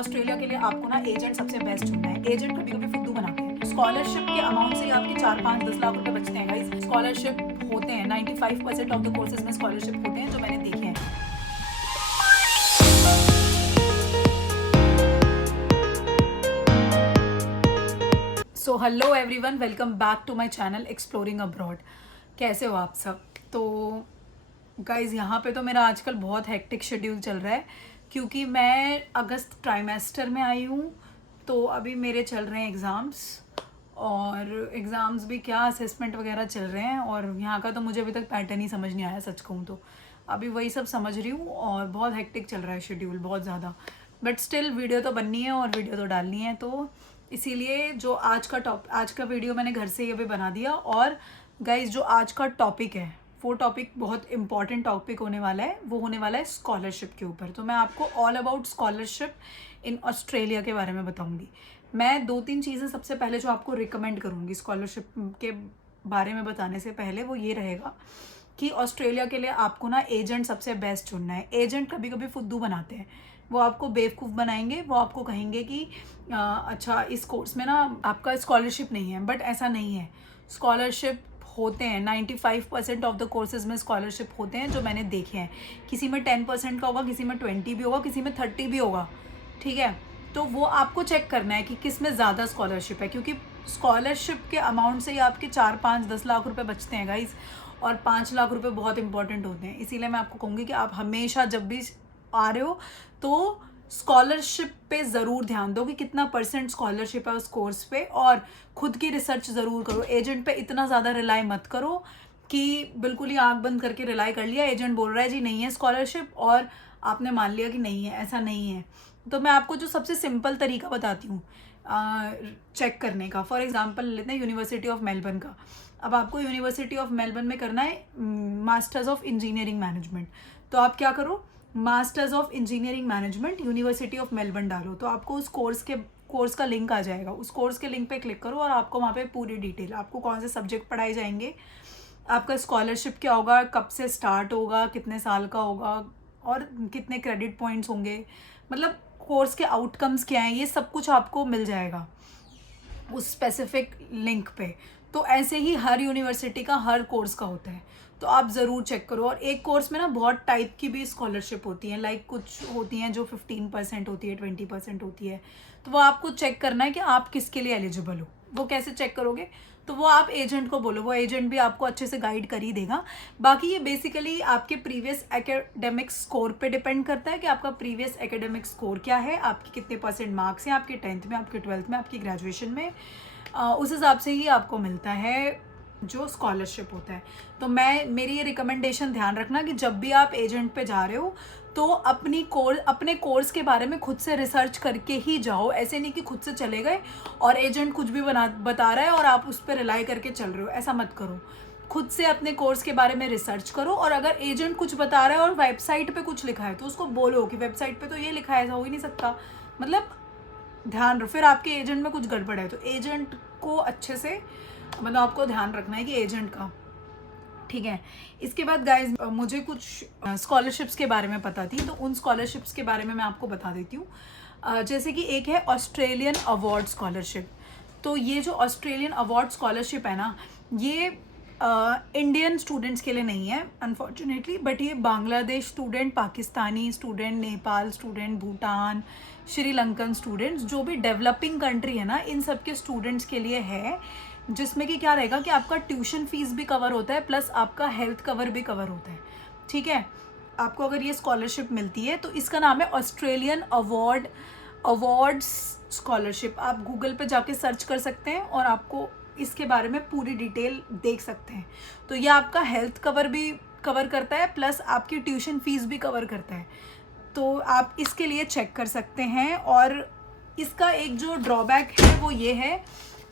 Australia के लिए आपको ना एजेंट सबसे बेस्ट चुनना है। एजेंट कभी कभी फुद्दू बनाते हैं। स्कॉलरशिप के अमाउंट से ही आपके 4-5-10 लाख रुपए बचते हैं गाइस। स्कॉलरशिप होते हैं 95% ऑफ द कोर्सेज में स्कॉलरशिप होते हैं जो मैंने देखे हैं। So hello everyone, welcome back to my channel exploring abroad. कैसे हो आप सब? तो गाइज यहाँ पे तो मेरा आजकल बहुत हेक्टिक शेड्यूल चल रहा है क्योंकि मैं अगस्त ट्राइमेस्टर में आई हूँ। तो अभी मेरे चल रहे हैं एग्ज़ाम्स, और एग्ज़ाम्स भी क्या असेसमेंट वगैरह चल रहे हैं। और यहाँ का तो मुझे अभी तक पैटर्न ही समझ नहीं आया, सच कहूँ तो अभी वही सब समझ रही हूँ। और बहुत हेक्टिक चल रहा है शेड्यूल, बहुत ज़्यादा। बट स्टिल वीडियो तो बननी है और वीडियो तो डालनी है, तो इसीलिए जो आज का वीडियो मैंने घर से ही अभी बना दिया। और गाइज जो आज का टॉपिक है वो टॉपिक बहुत इंपॉर्टेंट टॉपिक होने वाला है। वो होने वाला है स्कॉलरशिप के ऊपर। तो मैं आपको all about scholarship in Australia के बारे में बताऊंगी। मैं 2-3 चीज़ें सबसे पहले जो आपको रिकमेंड करूंगी स्कॉलरशिप के बारे में बताने से पहले, वो ये रहेगा कि ऑस्ट्रेलिया के लिए आपको ना एजेंट सबसे बेस्ट चुनना है। एजेंट कभी कभी फुद्दू बनाते हैं, वो आपको बेवकूफ़ बनाएंगे। वो आपको कहेंगे कि अच्छा इस कोर्स में ना आपका स्कॉलरशिप नहीं है, बट ऐसा नहीं है। स्कॉलरशिप होते हैं 95% ऑफ द कोर्सेज में स्कॉलरशिप होते हैं जो मैंने देखे हैं। किसी में 10% का होगा, किसी में 20 भी होगा, किसी में 30 भी होगा, ठीक है। तो वो आपको चेक करना है कि किस में ज़्यादा स्कॉलरशिप है, क्योंकि स्कॉलरशिप के अमाउंट से ही आपके 4-5-10 लाख रुपए बचते हैं गाइज। और 5 लाख रुपए बहुत इंपॉर्टेंट होते हैं। इसीलिए मैं आपको कहूँगी कि आप हमेशा जब भी आ रहे हो तो स्कॉलरशिप पे ज़रूर ध्यान दो कि कितना % स्कॉलरशिप है उस कोर्स पे, और खुद की रिसर्च ज़रूर करो। एजेंट पे इतना ज़्यादा रिलाई मत करो कि बिल्कुल ही आंख बंद करके रिलाई कर लिया, एजेंट बोल रहा है जी नहीं है स्कॉलरशिप और आपने मान लिया कि नहीं है। ऐसा नहीं है। तो मैं आपको जो सबसे सिंपल तरीका बताती हूँ चेक करने का, फॉर एग्जांपल लेते हैं यूनिवर्सिटी ऑफ मेलबर्न का। अब आपको यूनिवर्सिटी ऑफ मेलबर्न में करना है मास्टर्स ऑफ इंजीनियरिंग मैनेजमेंट। तो आप क्या करो, masters of engineering management university of Melbourne डालो, तो आपको उस कोर्स का लिंक आ जाएगा। उस कोर्स के लिंक पे क्लिक करो और आपको वहाँ पे पूरी डिटेल, आपको कौन से सब्जेक्ट पढ़ाए जाएंगे, आपका स्कॉलरशिप क्या होगा, कब से स्टार्ट होगा, कितने साल का होगा, और कितने क्रेडिट पॉइंट्स होंगे, मतलब कोर्स के आउटकम्स क्या हैं, ये सब कुछ आपको मिल जाएगा उस स्पेसिफिक लिंक पे। तो ऐसे ही हर यूनिवर्सिटी का हर कोर्स का होता है, तो आप ज़रूर चेक करो। और एक कोर्स में ना बहुत टाइप की भी स्कॉलरशिप होती है, लाइक कुछ होती हैं जो 15% होती है, 20% होती है। तो वो आपको चेक करना है कि आप किसके लिए एलिजिबल हो। वो कैसे चेक करोगे? तो वो आप एजेंट को बोलो, वो एजेंट भी आपको अच्छे से गाइड कर ही देगा। बाकी ये बेसिकली आपके प्रीवियस एकेडमिक स्कोर पे डिपेंड करता है कि आपका प्रीवियस एकेडमिक स्कोर क्या है, आपके कितने % मार्क्स हैं आपके 10th में, आपके 12th में, आपकी ग्रेजुएशन में। उस हिसाब से ही आपको मिलता है जो स्कॉलरशिप होता है। तो मेरी ये रिकमेंडेशन ध्यान रखना कि जब भी आप एजेंट पे जा रहे हो तो अपने कोर्स के बारे में खुद से रिसर्च करके ही जाओ। ऐसे नहीं कि खुद से चले गए और एजेंट कुछ भी बता रहा है और आप उस पर रिलाई करके चल रहे हो, ऐसा मत करो। खुद से अपने कोर्स के बारे में रिसर्च करो, और अगर एजेंट कुछ बता रहा है और वेबसाइट पे कुछ लिखा है तो उसको बोलो कि वेबसाइट पे तो ये लिखा है, ऐसा हो ही नहीं सकता। मतलब ध्यान रखो, फिर आपके एजेंट में कुछ गड़बड़ है तो एजेंट को अच्छे से, मतलब आपको ध्यान रखना है कि एजेंट का, ठीक है। इसके बाद गाइज मुझे कुछ स्कॉलरशिप्स के बारे में पता थी, तो उन स्कॉलरशिप्स के बारे में मैं आपको बता देती हूँ। जैसे कि एक है ऑस्ट्रेलियन अवार्ड स्कॉलरशिप। तो ये जो ऑस्ट्रेलियन अवार्ड स्कॉलरशिप है ना, ये इंडियन स्टूडेंट्स के लिए नहीं है अनफॉर्चुनेटली, बट ये Bangladesh student, Pakistani student, Nepal student, Bhutan, Sri Lankan students, जो भी डेवलपिंग कंट्री है ना, इन सब के स्टूडेंट्स के लिए है। जिसमें कि क्या रहेगा कि आपका ट्यूशन फीस भी कवर होता है, प्लस आपका हेल्थ कवर भी कवर होता है, ठीक है। आपको अगर ये स्कॉलरशिप मिलती है तो इसका नाम है ऑस्ट्रेलियन अवार्ड्स स्कॉलरशिप। आप गूगल पे जाके सर्च कर सकते हैं और आपको इसके बारे में पूरी डिटेल देख सकते हैं। तो ये आपका हेल्थ कवर भी कवर करता है, प्लस आपकी ट्यूशन फीस भी कवर करता है। तो आप इसके लिए चेक कर सकते हैं। और इसका एक जो ड्रॉबैक है वो ये है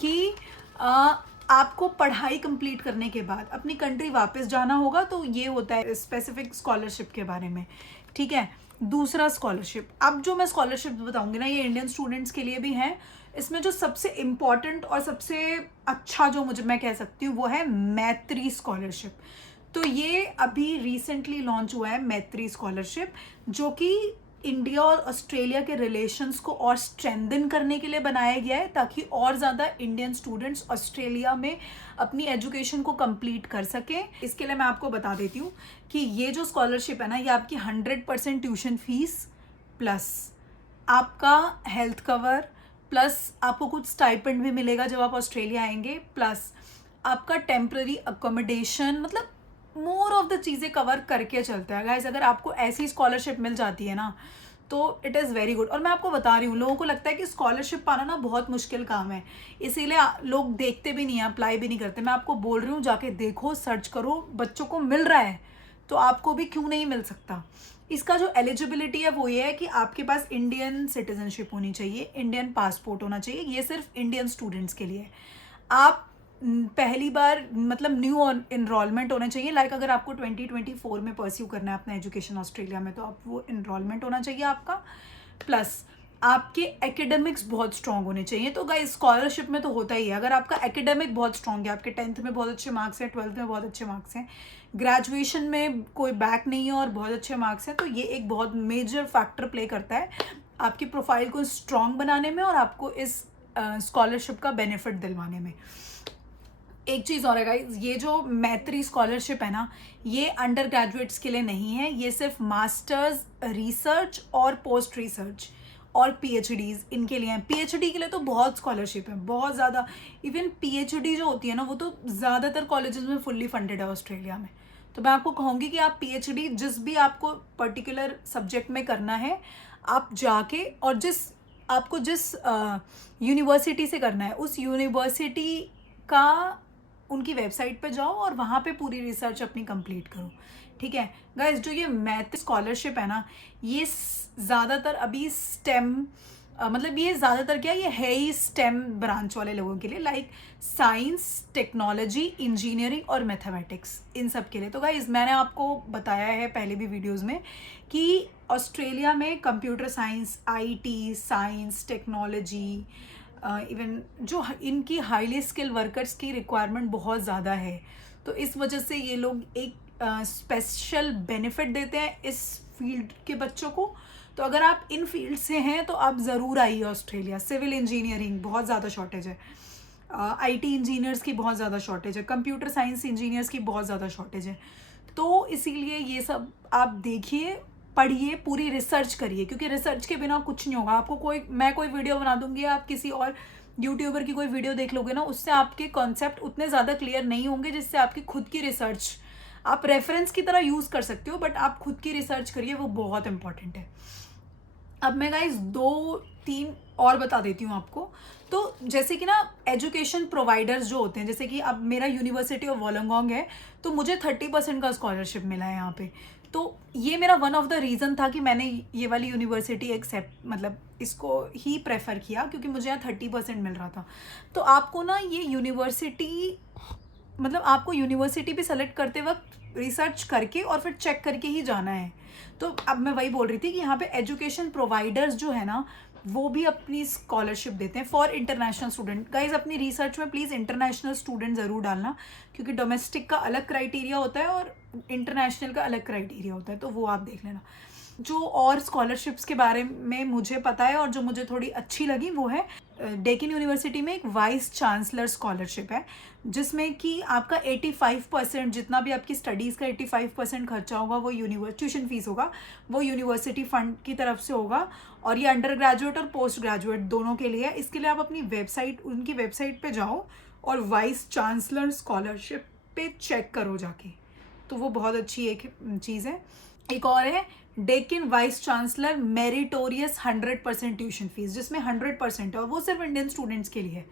कि आपको पढ़ाई कंप्लीट करने के बाद अपनी कंट्री वापस जाना होगा। तो ये होता है स्पेसिफिक स्कॉलरशिप के बारे में, ठीक है। दूसरा स्कॉलरशिप, अब जो मैं स्कॉलरशिप बताऊंगी ना, ये इंडियन स्टूडेंट्स के लिए भी हैं। इसमें जो सबसे इम्पॉर्टेंट और सबसे अच्छा जो मैं कह सकती हूँ वो है मैत्री स्कॉलरशिप। तो ये अभी रिसेंटली लॉन्च हुआ है मैत्री स्कॉलरशिप, जो कि इंडिया और ऑस्ट्रेलिया के रिलेशंस को और स्ट्रेंथन करने के लिए बनाया गया है, ताकि और ज़्यादा इंडियन स्टूडेंट्स ऑस्ट्रेलिया में अपनी एजुकेशन को कंप्लीट कर सकें। इसके लिए मैं आपको बता देती हूँ कि ये जो स्कॉलरशिप है ना, ये आपकी 100% ट्यूशन फीस प्लस आपका हेल्थ कवर प्लस आपको कुछ स्टाइपेंड भी मिलेगा जब आप ऑस्ट्रेलिया आएंगे, प्लस आपका टेम्प्ररी अकोमोडेशन, मतलब मोर ऑफ द चीज़ें कवर करके चलता है गाइस। अगर आपको ऐसी स्कॉलरशिप मिल जाती है ना तो इट इज़ वेरी गुड। और मैं आपको बता रही हूँ, लोगों को लगता है कि स्कॉलरशिप पाना ना बहुत मुश्किल काम है, इसीलिए लोग देखते भी नहीं हैं, अप्लाई भी नहीं करते। मैं आपको बोल रही हूँ, जाके देखो, सर्च करो, बच्चों को मिल रहा है तो आपको भी क्यों नहीं मिल सकता। इसका जो एलिजिबिलिटी है वो ये है कि आपके पास इंडियन सिटीजनशिप होनी चाहिए, इंडियन पासपोर्ट होना चाहिए। ये सिर्फ इंडियन स्टूडेंट्स के लिए है। आप पहली बार मतलब न्यू इनरोलमेंट होना चाहिए, लाइक अगर आपको 2024 में परस्यू करना है अपना एजुकेशन ऑस्ट्रेलिया में, तो आप वो इनरोलमेंट होना चाहिए आपका। प्लस आपके एकेडमिक्स बहुत स्ट्रांग होने चाहिए। तो गाइस स्कॉलरशिप में तो होता ही है, अगर आपका एकेडमिक बहुत स्ट्रांग है, आपके 10th में बहुत अच्छे मार्क्स हैं, 12th में बहुत अच्छे मार्क्स हैं, ग्रेजुएशन में कोई बैक नहीं है और बहुत अच्छे मार्क्स हैं, तो ये एक बहुत मेजर फैक्टर प्ले करता है आपकी प्रोफाइल को स्ट्रांग बनाने में और आपको इस स्कॉलरशिप का बेनिफिट दिलवाने में। एक चीज़ और है गाइस, ये जो मैत्री स्कॉलरशिप है ना, ये अंडर ग्रेजुएट्स के लिए नहीं है, ये सिर्फ मास्टर्स, रिसर्च और पोस्ट रिसर्च और पीएचडीज इनके लिए हैं। पीएचडी के लिए तो बहुत स्कॉलरशिप है, बहुत ज़्यादा। इवन पीएचडी जो होती है ना, वो तो ज़्यादातर कॉलेजेस में फुल्ली फंडेड है ऑस्ट्रेलिया में। तो मैं आपको कहूँगी कि आप पीएचडी जिस भी आपको पर्टिकुलर सब्जेक्ट में करना है, आप जाके और जिस यूनिवर्सिटी से करना है, उस यूनिवर्सिटी का उनकी वेबसाइट पे जाओ और वहाँ पे पूरी रिसर्च अपनी कंप्लीट करो, ठीक है गाइस। जो ये मैथ स्कॉलरशिप है ना, ये ज़्यादातर अभी स्टेम मतलब ये ज़्यादातर क्या, ये है ही स्टेम ब्रांच वाले लोगों के लिए, लाइक साइंस, टेक्नोलॉजी, इंजीनियरिंग और मैथमेटिक्स, इन सब के लिए। तो गाइस मैंने आपको बताया है पहले भी वीडियोज़ में कि ऑस्ट्रेलिया में computer science, IT, science, technology, even जो इनकी हाईली स्किल वर्कर्स की रिक्वायरमेंट बहुत ज़्यादा है, तो इस वजह से ये लोग एक स्पेशल बेनिफिट देते हैं इस फील्ड के बच्चों को। तो अगर आप इन फील्ड से हैं तो आप ज़रूर आइए ऑस्ट्रेलिया। सिविल इंजीनियरिंग बहुत ज़्यादा शॉर्टेज है, आईटी इंजीनियर्स की बहुत ज़्यादा शॉर्टेज है, कंप्यूटर साइंस इंजीनियर्स की बहुत ज़्यादा शॉर्टेज है। तो इसीलिए ये सब आप देखिए, पढ़िए, पूरी रिसर्च करिए, क्योंकि रिसर्च के बिना कुछ नहीं होगा। आपको मैं कोई वीडियो बना दूंगी, आप किसी और यूट्यूबर की कोई वीडियो देख लोगे ना, उससे आपके कॉन्सेप्ट उतने ज़्यादा क्लियर नहीं होंगे जिससे आपकी खुद की रिसर्च आप रेफरेंस की तरह यूज़ कर सकते हो, बट आप खुद की रिसर्च करिए, वो बहुत इंपॉर्टेंट है। अब मैं गाइस 2-3 और बता देती हूँ आपको। तो जैसे कि ना एजुकेशन प्रोवाइडर्स जो होते हैं, जैसे कि अब मेरा यूनिवर्सिटी ऑफ वोलोंगोंग है, तो मुझे 30% का स्कॉलरशिप मिला है यहाँ पे। तो ये मेरा वन ऑफ द रीज़न था कि मैंने ये वाली यूनिवर्सिटी एक्सेप्ट मतलब इसको ही प्रेफर किया, क्योंकि मुझे यहाँ 30% मिल रहा था। तो आपको ना ये यूनिवर्सिटी मतलब आपको यूनिवर्सिटी भी सेलेक्ट करते वक्त रिसर्च करके और फिर चेक करके ही जाना है। तो अब मैं वही बोल रही थी कि यहाँ पे एजुकेशन प्रोवाइडर्स जो है ना, वो भी अपनी स्कॉलरशिप देते हैं फॉर इंटरनेशनल स्टूडेंट। गाइज अपनी रिसर्च में प्लीज़ इंटरनेशनल स्टूडेंट ज़रूर डालना, क्योंकि डोमेस्टिक का अलग क्राइटेरिया होता है और इंटरनेशनल का अलग क्राइटेरिया होता है, तो वो आप देख लेना। जो और स्कॉलरशिप्स के बारे में मुझे पता है और जो मुझे थोड़ी अच्छी लगी वो है डेकिन यूनिवर्सिटी में एक वाइस चांसलर स्कॉलरशिप है, जिसमें कि आपका 85% जितना भी आपकी स्टडीज़ का 85% खर्चा होगा वो ट्यूशन फीस होगा, वो यूनिवर्सिटी फंड की तरफ से होगा। और ये अंडर ग्रेजुएट और पोस्ट ग्रेजुएट दोनों के लिए है। इसके लिए आप अपनी वेबसाइट, उनकी वेबसाइट पे जाओ और वाइस चांसलर स्कॉलरशिप पे चेक करो जाके, तो वो बहुत अच्छी एक चीज़ है। एक और है Deccan vice chancellor meritorious 100% tuition fees, जिसमें 100% है और वो सिर्फ इंडियन स्टूडेंट्स के लिए है,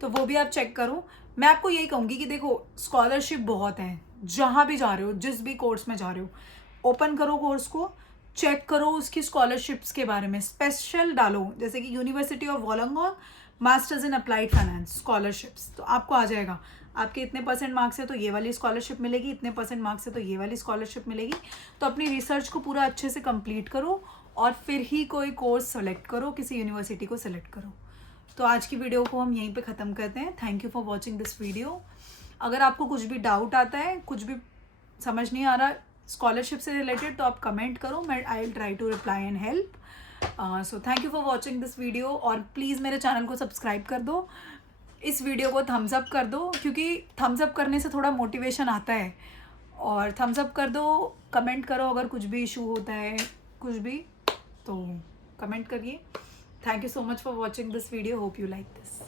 तो वो भी आप चेक करो। मैं आपको यही कहूँगी कि देखो स्कॉलरशिप बहुत है, जहाँ भी जा रहे हो, जिस भी कोर्स में जा रहे हो, ओपन करो कोर्स को, चेक करो उसकी स्कॉलरशिप्स के बारे में, स्पेशल डालो, जैसे कि university of Wollongong masters in applied finance scholarships, तो आपको आ जाएगा आपके इतने % मार्क्स है तो ये वाली स्कॉलरशिप मिलेगी, इतने % मार्क्स है तो ये वाली स्कॉलरशिप मिलेगी। तो अपनी रिसर्च को पूरा अच्छे से कंप्लीट करो और फिर ही कोई कोर्स सेलेक्ट करो, किसी यूनिवर्सिटी को सेलेक्ट करो। तो आज की वीडियो को हम यहीं पे ख़त्म करते हैं। Thank you for watching this video. अगर आपको कुछ भी डाउट आता है, कुछ भी समझ नहीं आ रहा, स्कॉलरशिप से रिलेटेड, तो आप कमेंट करो, मैं I will try to reply and help. So thank you for watching this video, और प्लीज़ मेरे चैनल को सब्सक्राइब कर दो, इस वीडियो को थम्स अप कर दो, क्योंकि थम्स अप करने से थोड़ा मोटिवेशन आता है. और थम्स अप कर दो, कमेंट करो अगर कुछ भी इशू होता है, कुछ भी तो कमेंट करिए. Thank you so much for watching this video, hope you like this.